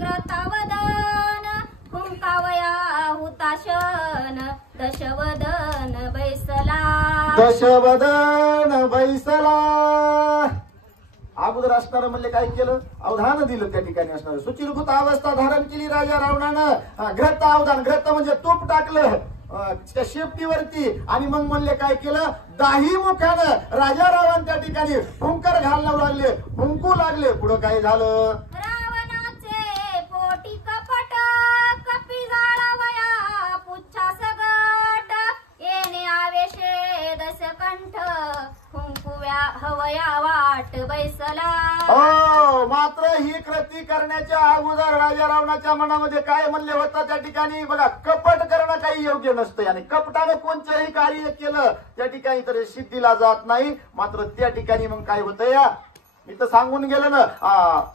ग्रतावदन हुंकावया हुताशन दशवदन बैसला दशवदन बैसला. अगोदर असणार म्हणले काय केलं अवधान दिलं त्या ठिकाणी असणार सुचिरभूत अवस्था धारण केली राजा रावणानं. घृत अवधान घृत म्हणजे तूप टाकलं त्या शेपटीवरती आणि मग म्हणले काय केलं दाही मुखानं राजा रावण त्या ठिकाणी फुंकर घालू लागले फुंकू लागले. पुढं काय झालं रावणाचे पोटी कपट कपी जाळावया पुच्छा सगट येणे आवेशे दशकंठ फुंकुव्या हवया वाट बैसला. हो मात्र ही कृती करण्याच्या अगोदर राजा रावणाच्या मनामध्ये काय म्हणले होतं त्या ठिकाणी बघा कपट करणं काही योग्य नसतं आणि कपटानं कोणतंही कार्य केलं त्या ठिकाणी तर सिद्धीला जात नाही. मात्र त्या ठिकाणी मग काय होतं या मी तर सांगून गेलं ना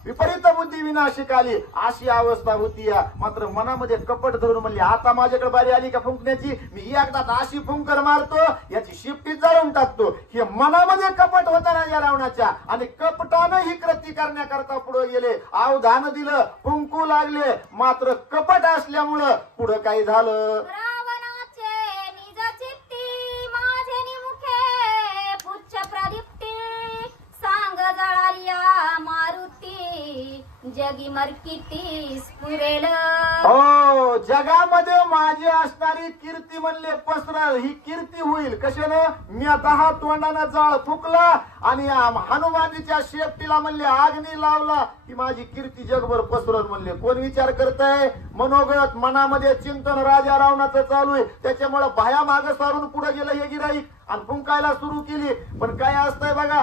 विपरीत बुद्धी विनाशिक आली अशी अवस्था होती या. मात्र मनामध्ये कपट धरून म्हणली आता माझ्याकडे बारी आली का फुंकण्याची मी एकदा अशी फुंकर मारतो याची शिफ्टी जाळून टाकतो. हे मनामध्ये कपट होता राजा रावणाच्या आणि कपटानं ही कृती करण्याकरता पुढे गेले अवधान दिलं फुंकू लागले. मात्र कपट असल्यामुळं पुढे काय झालं रावणाचे निज चित्ती माझे निमुखे पुच्छ प्रदीप्ती सांग जळालिया मारुती जगी मरकिती स्फुरेल. हो जगामध्ये माझी असणारी कीर्ती म्हणले पसरल ही कीर्ती होईल कशानं मी आता हा तोंडानं जाळ फुकला आणि हनुमानीच्या शेपटीला म्हणले आग्नी लावला ही माझी कीर्ती जगभर पसरल म्हणले. कोण विचार करतय मनोगत मनामध्ये चिंतन राजा रावणाचं चालू आहे त्याच्यामुळे बाया माग सारून पुढे गेलं हे गिराईक आणि फुंकायला सुरू केली. पण काय असतंय बघा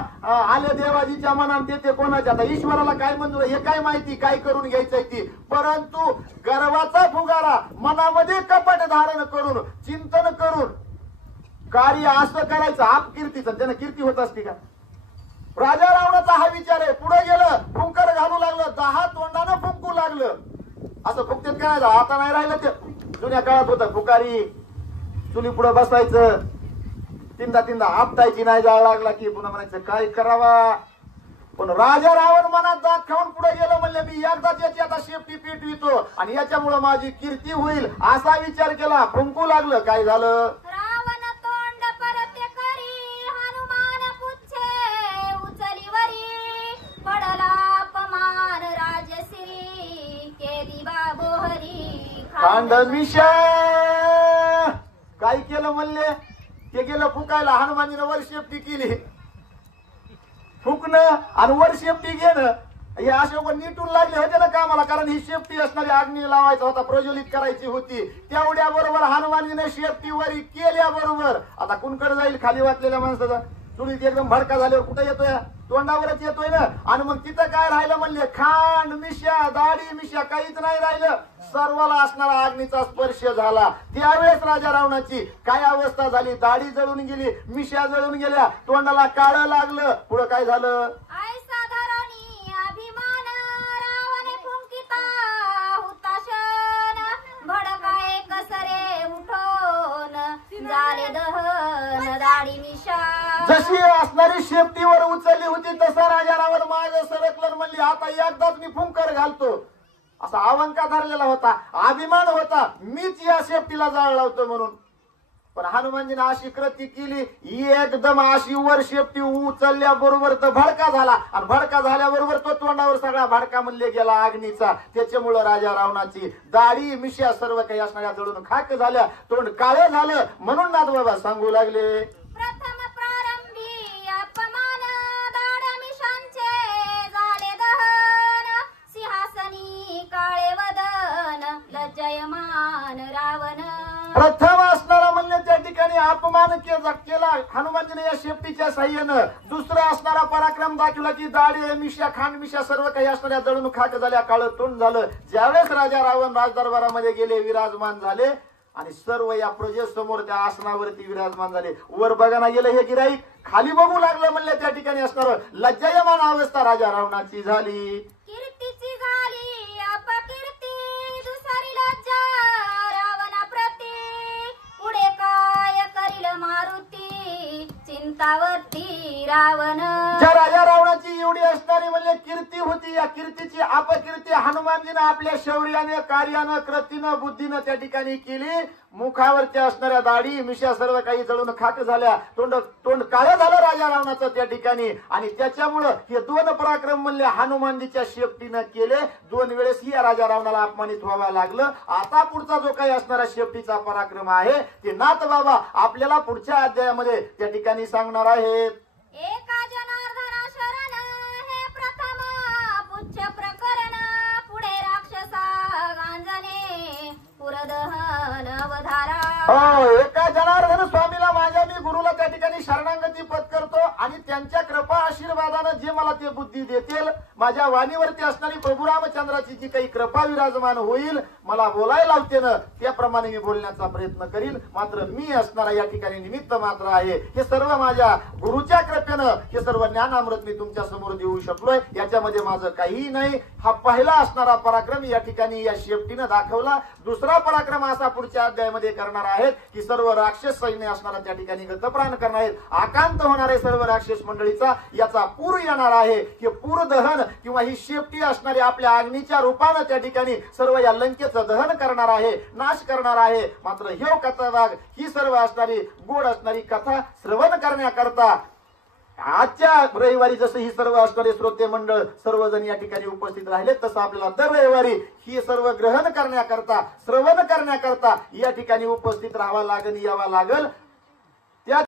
आले देवाजीच्या मनात येते कोणाच्या आता ईश्वराला काय मंजूर हे काय माहिती काय करून घ्यायचंय ती. परंतु गर्वाचा फुगारा मनामध्ये कपट धारण करून चिंतन करून कार्य असं करायचं अपकीर्तीचं त्यानं कीर्ती होत असते का. राजा रावणाचा हा विचार आहे पुढे गेलं फुंकर घालू लागलं 10 तोंडानं फुंकू लागलं. असं फुंकतेत करायचं आता नाही राहिलं ते जुन्या काळात होतं फुकारी चुली पुढे बसायचं तीनदा आपटायची नाही जाळ लागला की पुन्हा म्हणायचं काय करावा. पण राजा रावण मनात दात खाऊन पुढे गेलं म्हणले मी एकदाच याची आता शेपटी पेटवितो आणि याच्यामुळे माझी कीर्ती होईल असा विचार केला फुंकू लागलं. काय झालं रावण तोंड परते करी हनुमान पुच्छे उचलीवरी पडला अपमान राजश्री केली बाबोहरी खांडमिशा. काय केलं म्हणले ते गेलं फुकायला हनुमानीनं वर शेपटी केली फुकणं आणि वर शेपटी घेणं हे असे नीटून लागले होते ना कामाला कारण ही शेपटी असणारी अग्नी लावायचा होता प्रज्वलित करायची होती. तेवढ्या बरोबर हनुमानीने शेपटी वरी केल्या बरोबर आता कुणकडे जाईल खाली वाचलेल्या माणसाचा चुलीत एकदम भडका झाल्यावर कुठे येतोय तोंडावरच येतोय ना. आणि मग तिथं काय राहिलं म्हणले खांड मिशा दाढी मिशा काहीच नाही राहिलं सर्वाला असणारा अग्नीचा स्पर्श झाला. त्यावेळेस राजा रावणाची काय अवस्था झाली दाढी जळून गेली मिशा जळून गेल्या तोंडाला काळं लागलं. पुढं काय झालं अभिमान रावणे फुंकिता हुताशन भडकाए कसरे उठोन झाले दहन दाढी मिशा. जशी असणारी शेपटीवर उचलली होती तसा राजा रावण माग सरकलं म्हणली आता एकदाच मी फुंकर घालतो असा अवंका धरलेला होता अभिमान होता मीच या शेपटीला जाळ लावतो म्हणून. पण हनुमानजीने अशी कृती केली एकदम अशी वर शेपटी उचलल्या बरोबर तर भडका झाला आणि भडका झाल्याबरोबर तो तोंडावर सगळा भडका म्हणले गेला अग्नीचा. त्याच्यामुळे राजा रावणाची दाढी मिशा सर्व काही असणाऱ्या जळून खाक झाल्या तोंड काळे झालं. म्हणून नाथबाबा सांगू लागले प्रथम प्रारंभी अपमान दाढ मिशांचे झाले दहन सिंहासनी काळे वदन लज्जयमान रावण. प्रथम असणारा म्हणले त्या ठिकाणी अपमान केला हनुमानजीने या शेपटीच्या साह्यानं. दुसरा असणारा पराक्रम दाखवला की दाढी मिशा खांड मिशा सर्व काही असणाऱ्या जळून खाक झाल्या काळं तोंड झालं. ज्यावेळेस राजा रावण राजदरबारामध्ये गेले विराजमान झाले आणि सर्व या प्रजेसमोर त्या आसनावरती विराजमान झाले. वर बघायला गेलं हे गिराईक खाली बघू लागलं म्हणले त्या ठिकाणी असणार लज्जायमान अवस्था राजा रावणाची झाली. कीर्तीची झाली अपकीर्ती दुसरी लज्जा रावणा प्रती पुढे काय करील मारुती चिंतावरती रावण. ज्या राजा रावणाची एवढी असणारी म्हणले कीर्ती होती, या कीर्तीची अपकीर्ती हनुमानजीनं आपल्या शौर्याने, कार्यानं, कृतीनं, बुद्धीनं त्या ठिकाणी केली. मुखावरती असणाऱ्या दाढी मिशा सर्व काही जळून खाक झाल्या, तोंड काळं झालं राजा रावणाचं त्या ठिकाणी. आणि त्याच्यामुळं हे 2 पराक्रम म्हणले हनुमानजीच्या शेपटीनं केले. 2 वेळेस या राजा रावणाला अपमानित व्हावं लागलं. आता पुढचा जो काही असणारा शेपटीचा पराक्रम आहे ते नाथ बाबा आपल्याला पुढच्या अध्यायामध्ये त्या ठिकाणी सांगणार आहेत. एका जनार्दना शरण हे प्रथम पुच्छ प्रकरण, पुढे राक्षसा गांजणे पुरदहन अवधारा. हो, एका जनार्दन स्वामीला माझ्या मी गुरुला त्या ठिकाणी शरणागती पत्करतो आणि त्यांच्या कृपा आशीर्वादानं जे मला ते बुद्धी देतील, माझ्या वाणीवरती असणारी प्रभू रामचंद्राची जी काही कृपा विराजमान होईल, मला बोलायला लावते ना त्याप्रमाणे मी बोलण्याचा प्रयत्न करील. मात्र मी असणारा या ठिकाणी निमित्त मात्र आहे. हे सर्व माझ्या गुरुच्या कृपेनं हे सर्व ज्ञानामृत मी तुमच्या समोर देऊ शकलोय. याच्यामध्ये माझं काहीही नाही. हा पहिला असणारा पराक्रम या ठिकाणी या शेपटीनं दाखवला. दुसरा पराक्रम असा पुढच्या अध्यायामध्ये करणार आहेत की सर्व राक्षस सैन्य असणारा त्या ठिकाणी गतप्राण करणार आहेत. आकांत होणार आहे सर्व राक्षस मंडळीचा. याचा पूर येणार आहे. हे पूर दहन किंवा ही शेपटी असणारी आपल्या अग्नीच्या रूपानं त्या ठिकाणी सर्व या लंकेचं दहन करणार आहे, नाश करणार आहे. मात्र हे कथा भाग ही सर्व असणारी गोड असणारी कथा श्रवण करण्याकरता आजच्या रविवारी जसं ही सर्व असणारे श्रोते मंडळ सर्वजण या ठिकाणी उपस्थित राहिले, तसं आपल्याला दर रविवारी ही सर्व ग्रहण करण्याकरता, श्रवण करण्याकरता या ठिकाणी उपस्थित राहावं लागेल, यावं लागेल.